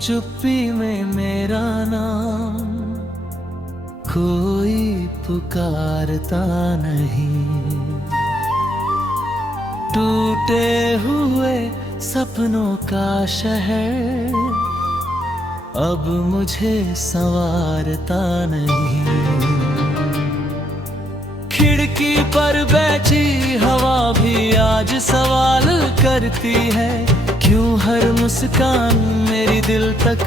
चुप्पी में मेरा नाम कोई पुकारता नहीं। टूटे हुए सपनों का शहर अब मुझे संवारता नहीं। खिड़की पर बैठी हवा भी आज सवाल करती है, क्यों हर मुस्कान मेरी दिल तक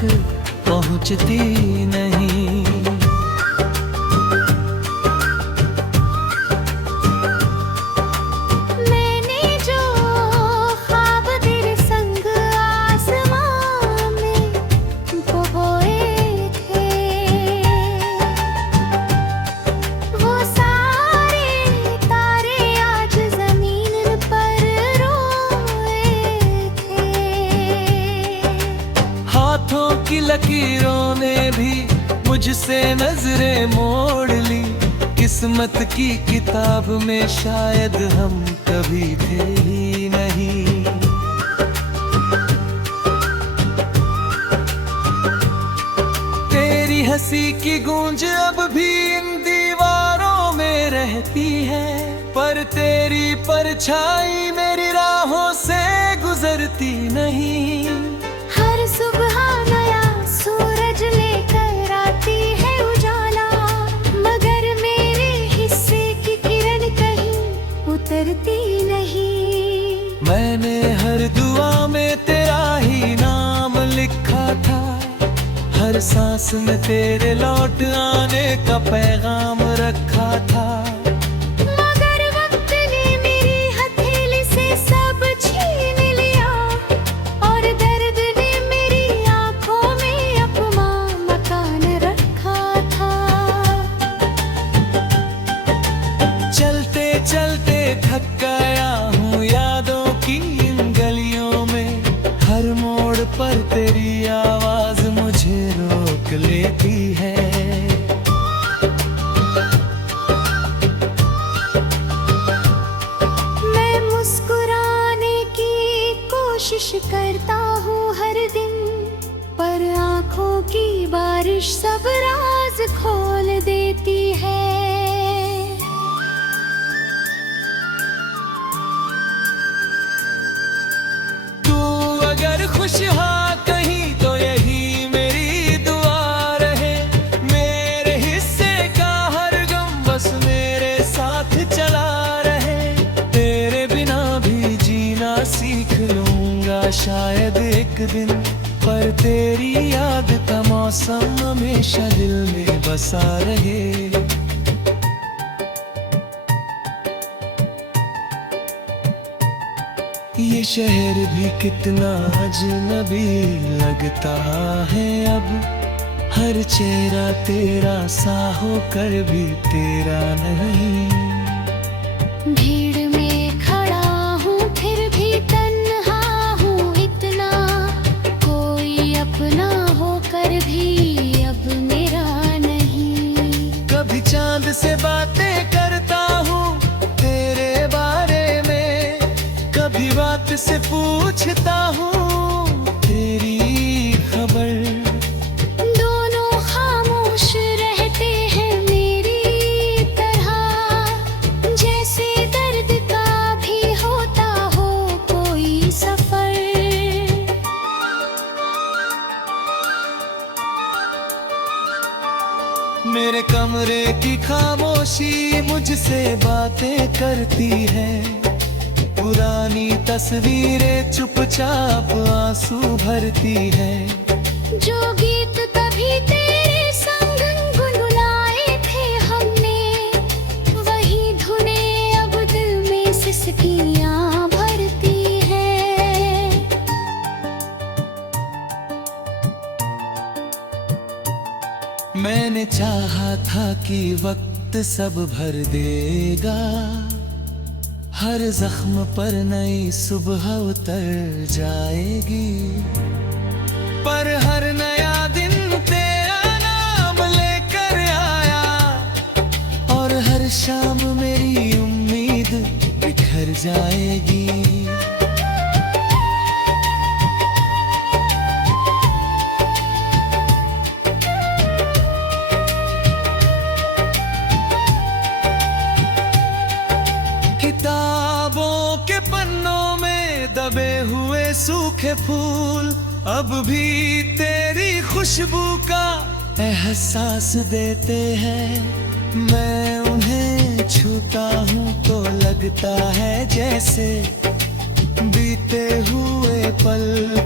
पहुंचती नहीं। की लकीरों ने भी मुझसे नजरें मोड़ ली। किस्मत की किताब में शायद हम कभी थे ही नहीं। तेरी हंसी की गूंज अब भी इन दीवारों में रहती है, पर तेरी परछाई मेरी राहों से गुजरती नहीं। हर सुबह नया सूरज लेकर आती है उजाला, मगर मेरे हिस्से की किरण कहीं उतरती नहीं। मैंने हर दुआ में तेरा ही नाम लिखा था, हर सांस में तेरे लौट आने का पैगाम रखा था। मगर वक्त ने मेरी हथेली से सब छीन लिया, और दर्द ने मेरी आंखों में अपना मकान रखा था। चलते चलते थक गया हूँ यादों की इन गलियों में, हर मोड़ पर तेरी आवाज मुझे रोक लेती है। मैं मुस्कुराने की कोशिश करता हूँ हर दिन, पर आँखों की बारिश सब राज खोल देती है। तू अगर खुश हा कहीं तो यही मेरी दुआ रहे, मेरे हिस्से का हर गम बस मेरे साथ चला रहे। तेरे बिना भी जीना सीख लूंगा शायद एक दिन, पर तेरी याद का मौसम हमेशा दिल में बसा रहे। ये शहर भी कितना अजनबी लगता है अब, हर चेहरा तेरा सा होकर भी तेरा नहीं। भीड़ में खड़ा हूँ फिर भी तन्हा हूँ इतना, कोई अपना होकर भी अब मेरा नहीं। कभी चांद से बातें करता हूँ तेरे बारे में, कभी बात से पूछता हूँ तेरी खबर। दोनों खामोश रहते हैं मेरी तरह, जैसे दर्द का भी होता हो कोई सफर। मेरे कमरे की खामोशी मुझसे बातें करती है, पुरानी तस्वीरें चुपचाप आंसू भरती है। जो गीत तभी तेरे संग गुनगुनाए थे हमने, वही धुनें अब दिल में सिसकियां भरती है। मैंने चाहा था कि वक्त सब भर देगा, हर जख्म पर नई सुबह उतर जाएगी, पर हर नया दिन तेरा नाम लेकर आया, और हर शाम मेरी उम्मीद बिखर जाएगी। सूखे फूल अब भी तेरी खुशबू का एहसास देते हैं। मैं उन्हें छूता हूँ तो लगता है जैसे बीते हुए पल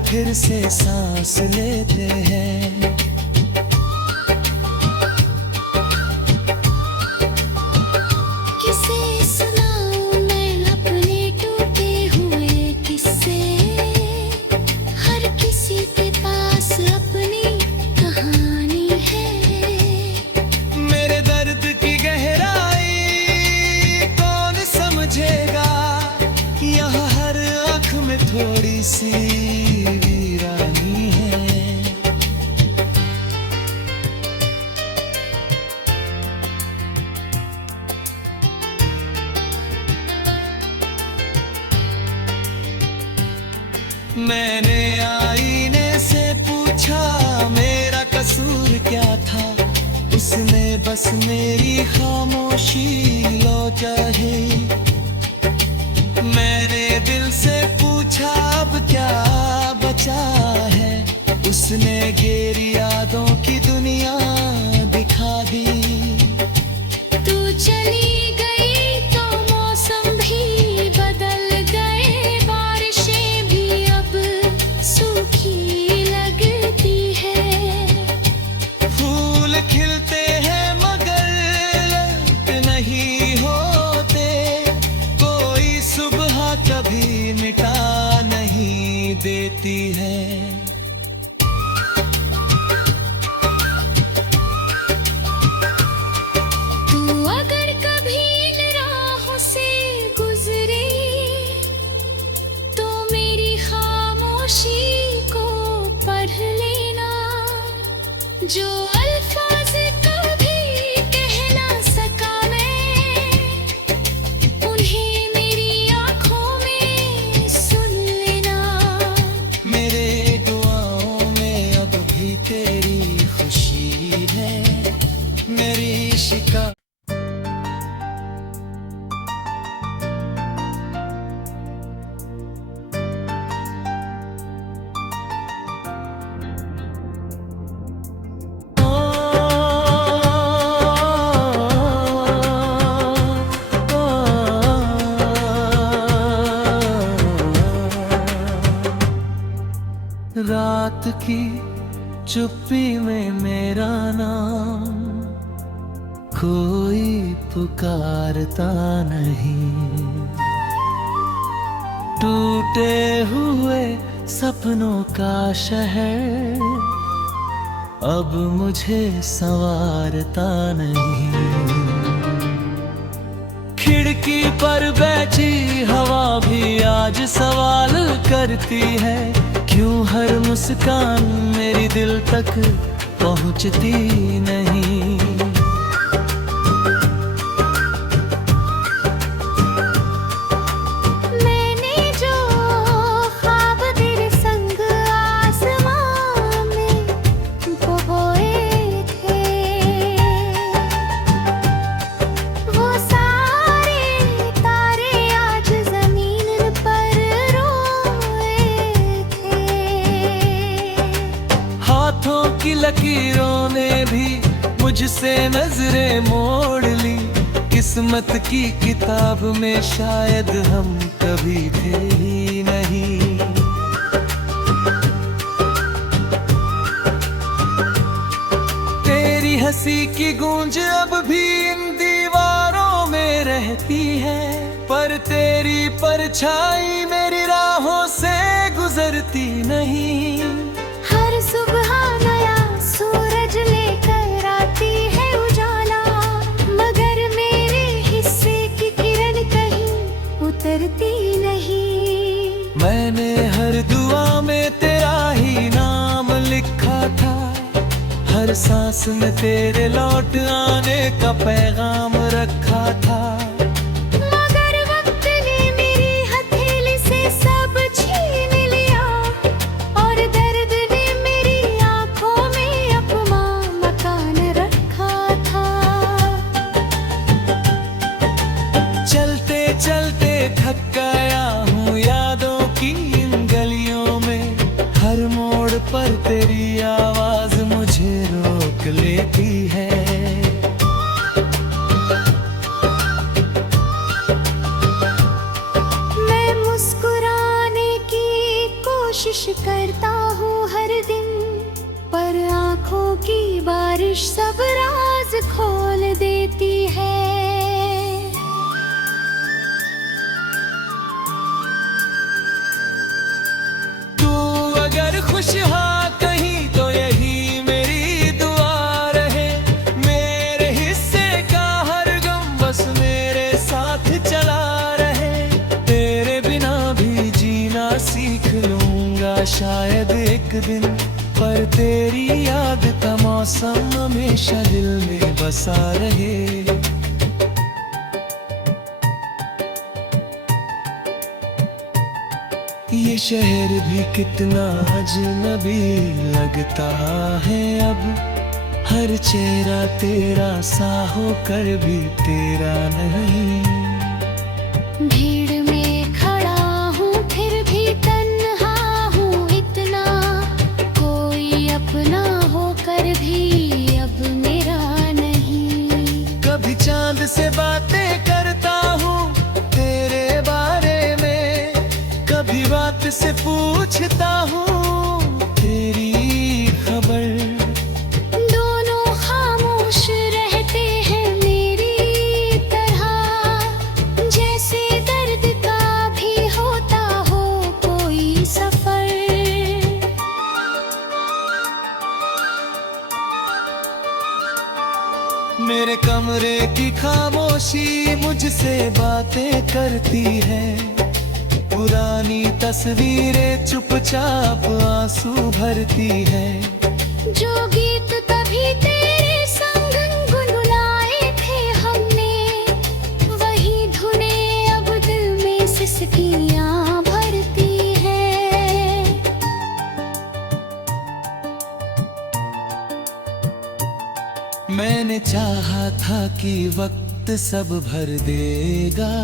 फिर से सांस लेते हैं। किसे सुनाऊं मैं अपने टूटे हुए किस्से, हर किसी के पास अपनी कहानी है। मेरे दर्द की गहराई कौन समझेगा, यहाँ हर आँख में थोड़ी सी वीरानी है। मैंने आईने से पूछा मेरा कसूर क्या था, उसने बस मेरी खामोशी लो चाही। मैंने दिल से पूछा अब क्या बचा है, उसने गहरी यादों की दुनिया दिखा दी। तू चली गई तो मौसम भी बदल गए, बारिशें भी अब सूखी लगती है। फूल खिलते हैं मगर लौट नहीं होते, कोई सुबह कभी मिटा नहीं देती है। तू अगर कभी इन राहों से गुजरे तो मेरी खामोशी को पढ़ लेना। जो अल्फाज कभी कह ना सका मैं, उन्हें मेरी आँखों में सुन लेना। मेरे दुआओं में अब भी तेरी खुशी है, मेरी शिका रात की चुप्पी में मेरा नाम कोई पुकारता नहीं। टूटे हुए सपनों का शहर अब मुझे संवारता नहीं। खिड़की पर बैठी हवा भी आज सवाल करती है, क्यों हर मुस्कान मेरी दिल तक पहुंचती नहीं। मैंने जो ख्वाब तेरे संग आसमां में बोए थे, वो सारे तारे आज जमीन पर रोए थे। हाथों की लकीरों ने भी मुझसे नजरें मोड़ ली, किस्मत की किताब में शायद हम कभी थे ही नहीं। तेरी हंसी की गूंज अब भी इन दीवारों में रहती है, पर तेरी परछाई मेरी राहों से गुजरती नहीं। हर सुबह नया सूरज लेकर आती है उजाला, मगर मेरे हिस्से की किरण कहीं उतरती नहीं। मैंने हर दुआ में तेरा ही नाम लिखा था, हर सांस में तेरे लौट आने का पैगाम रखा था। मगर वक्त ने मेरी हथेली से सब छीन लिया, और दर्द ने मेरी आँखों में अपना मकान रखा था। चलते चलते थक गया हूँ यादों की इन गलियों दिन, पर तेरी याद का मौसम हमेशा दिल में बसा रहे। ये शहर भी कितना अजनबी लगता है अब, हर चेहरा तेरा सा होकर भी तेरा नहीं। भीड़ में खड़ा हूँ फिर भी तन्हा हूँ इतना, कोई अपना होकर भी अब मेरा नहीं। कभी चांद से बातें करता हूँ तेरे बारे में, कभी बात से पूछता हूँ तेरी खबर। दोनों खामोश रहते हैं मेरी तरह, जैसे दर्द का भी होता हो कोई सफर। मेरे कमरे की खामोशी मुझसे बातें करती है, पुरानी तस्वीरें चुपचाप आंसू भरती है। जो गीत तभी तेरे संग गुनगुनाए थे हमने, वही धुनें अब दिल में सिसकियां भरती है। मैंने चाहा था कि वक्त सब भर देगा,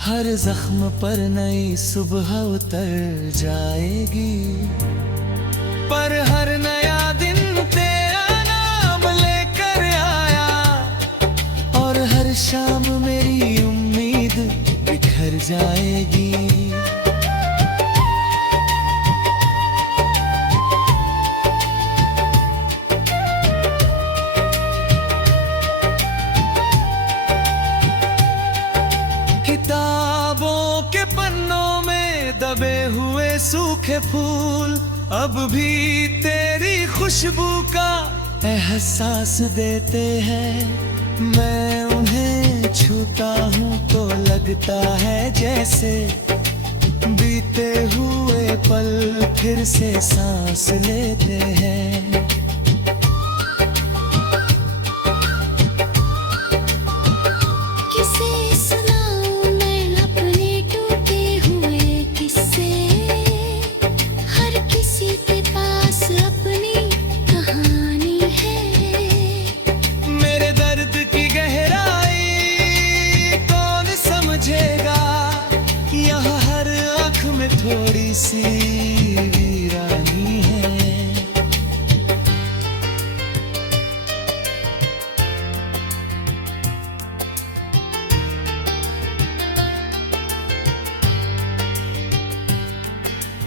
हर जख्म पर नई सुबह उतर जाएगी, पर हर नया दिन तेरा नाम लेकर आया, और हर शाम मेरी उम्मीद बिखर जाएगी। किताबों के पन्नों में दबे हुए सूखे फूल अब भी तेरी खुशबू का एहसास देते हैं। मैं उन्हें छूता हूँ तो लगता है जैसे बीते हुए पल फिर से सांस लेते हैं। थोड़ी सी वीरानी है।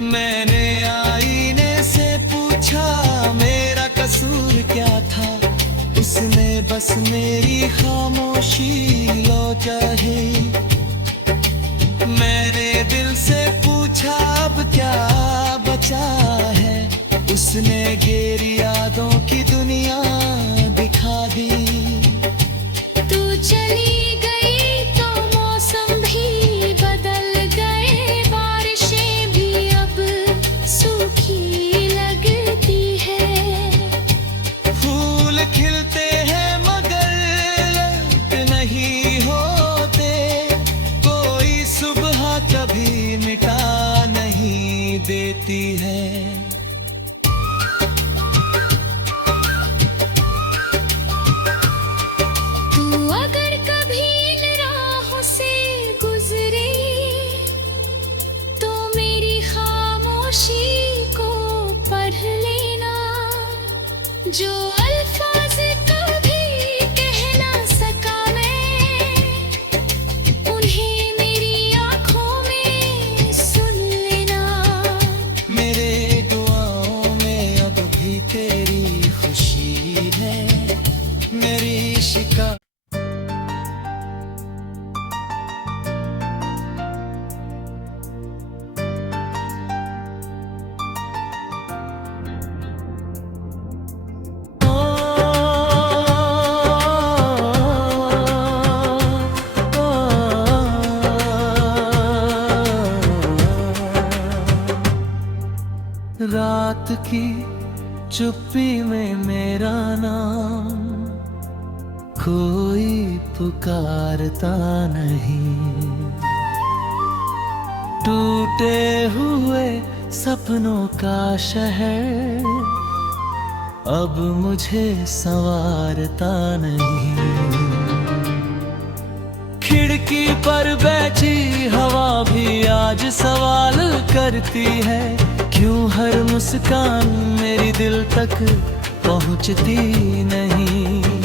मैंने आईने से पूछा मेरा कसूर क्या था, उसने बस मेरी खामोशी लौटा है। मैंने दिल से पूछा अब क्या बचा है, उसने गहरी यादों की दुनिया दिखा दी। तू चली गई तो मौसम भी बदल गए, बारिशें भी अब सूखी लगती है। फूल खिलते हैं मगर लौट नहीं होते, कोई सुबह कभी मिटा नहीं देती है। तू अगर कभी की चुप्पी में मेरा नाम कोई पुकारता नहीं। टूटे हुए सपनों का शहर अब मुझे संवारता नहीं। खिड़की पर बैठी हवा भी आज सवाल करती है, क्यों हर मुस्कान मेरी दिल तक पहुंचती नहीं।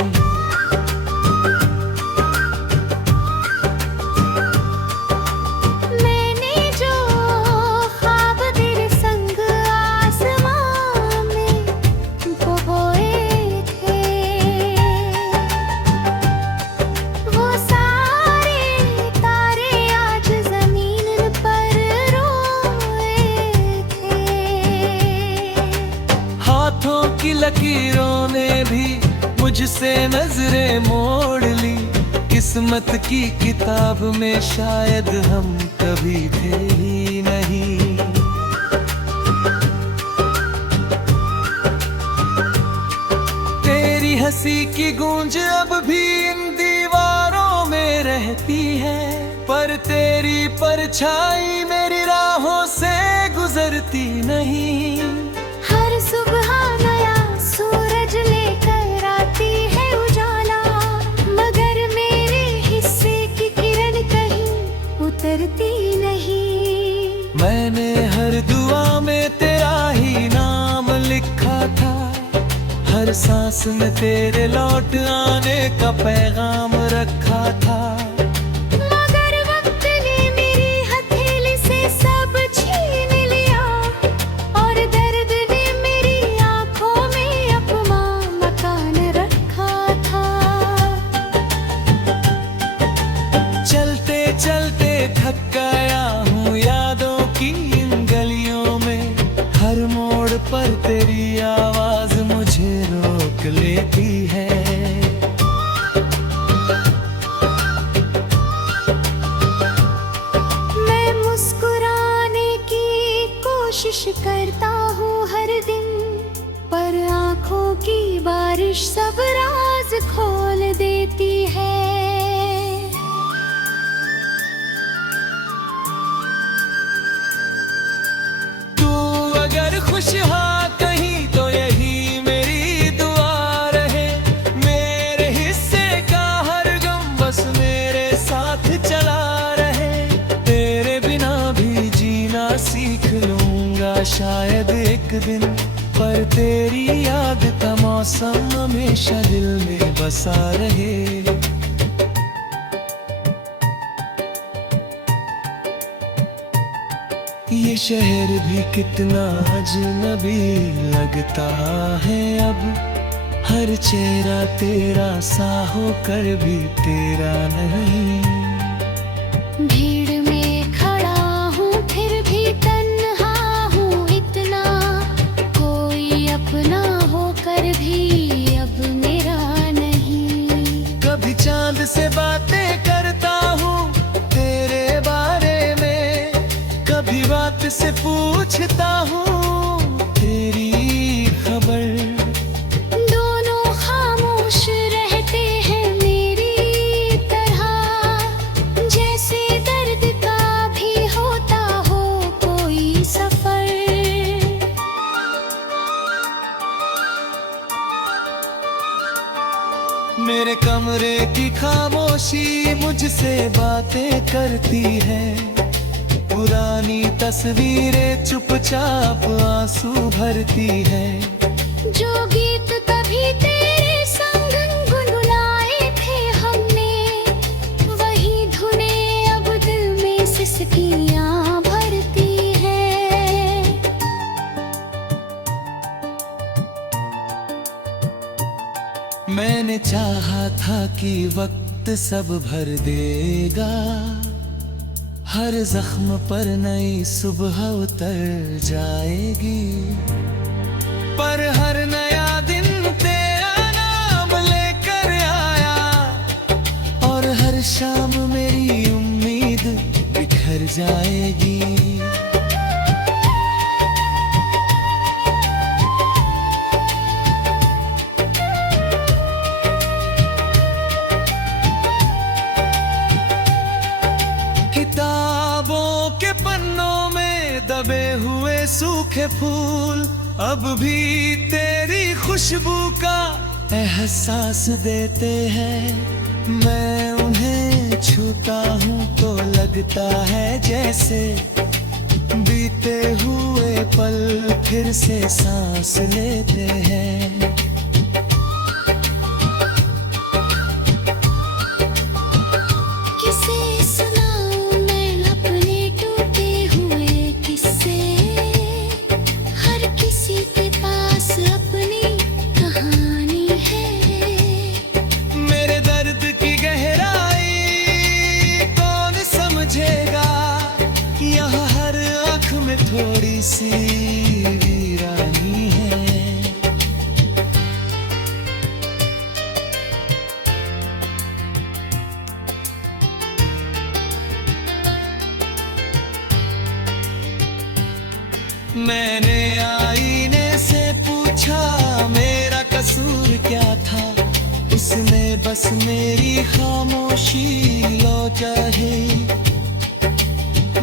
की लकीरों ने भी मुझसे नजरें मोड़ ली, किस्मत की किताब में शायद हम कभी थे ही नहीं। तेरी हंसी की गूंज अब भी इन दीवारों में रहती है, पर तेरी परछाई मेरी राहों से गुजरती नहीं। हर सुबह नया सूरज लेकर आती है उजाला, मगर मेरे हिस्से की किरण कहीं उतरती नहीं। मैंने हर दुआ में तेरा ही नाम लिखा था, हर सांस में तेरे लौट आने का पैगाम रखा था। मगर वक्त ने मेरी हथेली से सब छीन लिया, और दर्द ने मेरी आंखों में अपना मकान रखा था। चलते चलते थक गया हूँ यादों की इन गलियों में, हर मोड़ पर तेरी आवाज मुझे रोक लेती है। मैं मुस्कुराने की कोशिश करता हूँ हर दिन, पर आंखों की बारिश सब राज खोल देती है। तू अगर खुश हाँ कहीं तो यही मेरी दुआ रहे, मेरे हिस्से का हर गम बस मेरे साथ चला रहे। तेरे बिना भी जीना सीख लूंगा शायद एक दिन, पर तेरी याद का मौसम हमेशा दिल में बसा रहे। ये शहर भी कितना अजनबी लगता है अब, हर चेहरा तेरा सा होकर भी तेरा नहीं। भीड़ में खड़ा हूँ फिर भी तन्हा हूँ इतना, कोई अपना होकर भी अब मेरा नहीं। कभी चांद से बातें करता हूँ तेरे बारे में, कभी बात से पूछता हूँ तेरी खबर। दोनों खामोश रहते हैं मेरी तरह, जैसे दर्द का भी होता हो कोई सफर। मेरे कमरे की खामोशी मुझसे बातें करती है, पुरानी तस्वीरें चुपचाप आंसू भरती है। जो गीत कभी तेरे संग गुनगुनाए थे हमने, वही धुनें अब दिल में सिसकियां भरती है। मैंने चाहा था कि वक्त सब भर देगा, हर जख्म पर नई सुबह उतर जाएगी, पर हर नया दिन तेरा नाम लेकर आया, और हर शाम मेरी उम्मीद बिखर जाएगी। सूखे फूल अब भी तेरी खुशबू का एहसास देते हैं। मैं उन्हें छूता हूँ तो लगता है जैसे बीते हुए पल फिर से सांस लेते हैं। किसे सुनाऊं मैं अपने टूटे हुए किस्से, हर किसी के पास अपनी कहानी है। मेरे दर्द की गहराई कौन समझेगा, यहाँ हर आँख में थोड़ी सी वीरानी है। मैंने आईने से पूछा मेरा कसूर क्या था, उसने बस मेरी खामोशी लो चाही।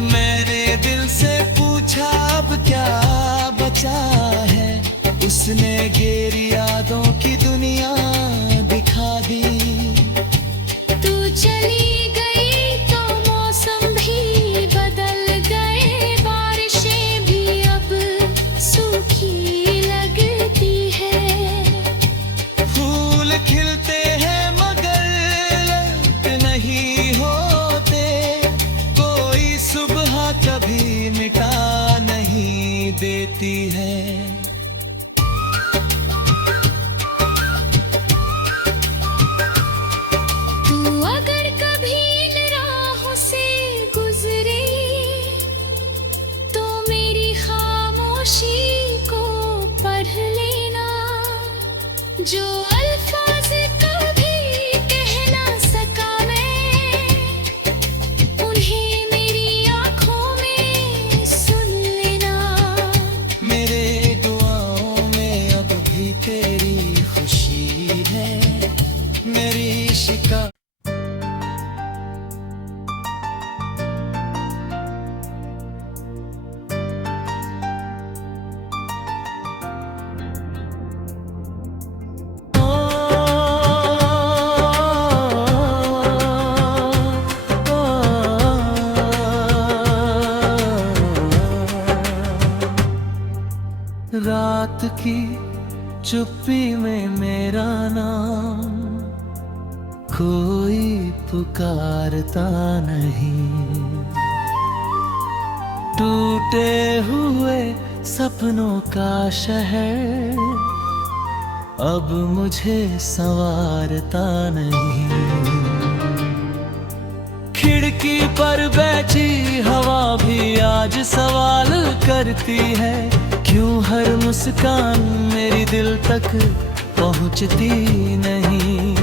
मैंने दिल से पूछा अब क्या बचा है, उसने गहरी यादों की दुनिया दिखा दी। तू चली गई तो मौसम भी बदल गए, बारिशें भी अब सूखी लगती है। फूल खिलते हैं मगर लगते नहीं होते, कोई सुबह कभी मिटा नहीं देती है। तू अगर कभी इन राहों से गुजरे तो मेरी खामोशी को पढ़ लेना। जो अल्फाज कभी कह ना सका मैं, उन्हें मेरी आँखों में सुन लेना। मेरे दुआओं में अब भी तेरी खुशी है, मेरी शिका रात की चुप्पी में मेरा नाम कोई पुकारता नहीं। टूटे हुए सपनों का शहर अब मुझे संवारता नहीं। खिड़की पर बैठी हवा भी आज सवाल करती है, क्यों हर मुस्कान मेरी दिल तक पहुंचती नहीं।